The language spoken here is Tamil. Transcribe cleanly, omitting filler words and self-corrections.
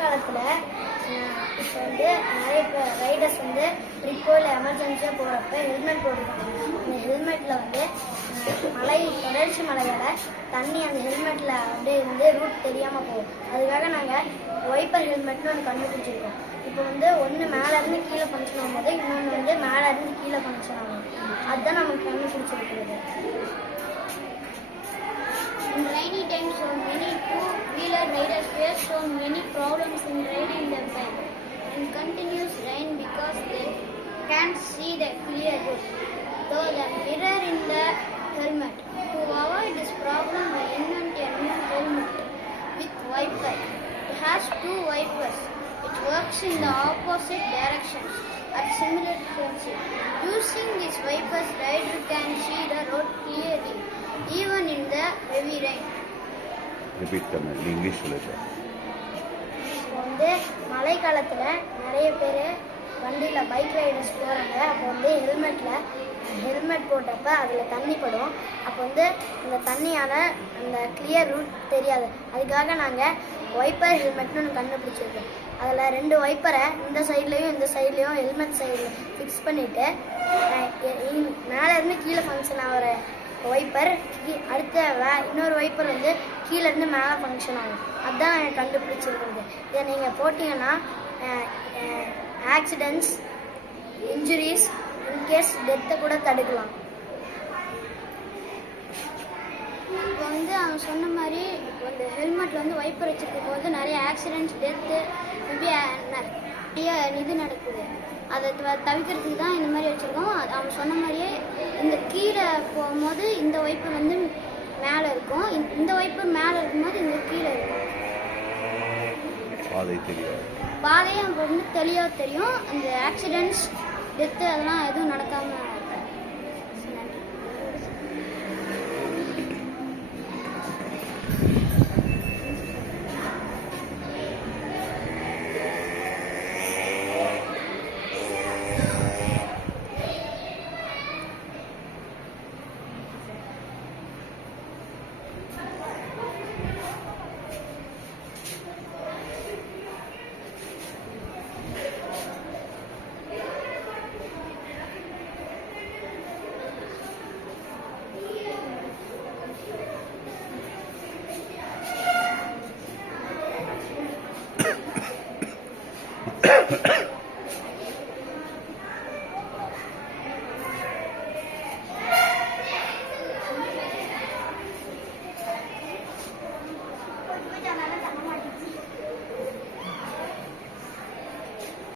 காலத்தில் இப்போ வந்து நிறைய பேர் ரைடர்ஸ் வந்து ட்ரிப்போ இல்லை எமர்ஜென்சியாக போகிறப்ப ஹெல்மெட் போட்டுருக்காங்க. அந்த ஹெல்மெட்டில் வந்து தொடர்ச்சி மலையோட தண்ணி அந்த ஹெல்மெட்டில் அப்படியே இருந்து ரூட் தெரியாமல் போகும். அதுக்காக நாங்கள் வைப்பர் ஹெல்மெட்னு ஒன்று கண்டுபிடிச்சிருக்கோம். இப்போ வந்து ஒன்று மேலேருந்து கீழே ஃபங்க்ஷன் ஆகும்போது இன்னொன்று வந்து மேலேருந்து கீழே ஃபங்க்ஷன் ஆகும். அதுதான் நமக்கு கண்டுபிடிச்சிருக்கிறது. In rainy times, so many two-wheeler riders face so many problems in riding their bike. In continuous rain because they can't see the clear road. Though the mirror in the helmet. To avoid this problem, I invented a new helmet with wiper. It has two wipers. It works in the opposite directions at similar frequency. Using these wipers, rider can see the road clearly, even in the heavy rain. Repeat करना इंग्लिश बोले வந்து மழை காலத்தில் நிறைய பேர் வண்டியில் பைக் ரைடர்ஸ் போகிறாங்க. அப்போ வந்து ஹெல்மெட் போட்டப்ப அதில் தண்ணி படும். அப்போ வந்து இந்த தண்ணியால் அந்த கிளியர் ரூட் தெரியாது. அதுக்காக நாங்கள் வைப்பர் ஹெல்மெட்னு ஒன்று கண்டுபிடிச்சிருக்கோம். அதில் 2 வைப்பரை இந்த சைட்லேயும் ஹெல்மெட் சைடில் ஃபிக்ஸ் பண்ணிவிட்டு மேலேருந்து கீழே ஃபங்க்ஷன் ஆகிற வைப்பர் அடுத்த இன்னொரு வைப்பர் வந்து கீழேருந்து மேலே ஃபங்க்ஷன் ஆகும். அதுதான் எனக்கு கண்டுபிடிச்சிருக்கிறது. இதை நீங்கள் போட்டிங்கன்னா ஆக்சிடென்ட்ஸ், இன்ஜுரிஸ், இன்கேஸ் டெத்தை கூட தடுக்கலாம். இப்போ வந்து அவன் சொன்ன மாதிரி இந்த ஹெல்மெட்டில் வந்து வைப்பர் வச்சுருக்கும் போது நிறைய ஆக்சிடென்ட்ஸ், டெத்து, நிறைய இது நடக்குது. அதை தவிர்க்கிறதுக்கு தான் இந்த மாதிரி வச்சுருக்கோம். அவன் சொன்ன மாதிரியே இந்த கீழே போகும்போது இந்த வைப்பர் வந்து மேலே இருக்கும், இந்த வைப்பர் மேலே இருக்கும்போது இந்த கீழே இருக்கும். பாதையும் வந்து தெளிவாக தெரியும். அந்த ஆக்சிடென்ட்ஸ், டெத்து அதெல்லாம் எதுவும் நடக்காமல். थे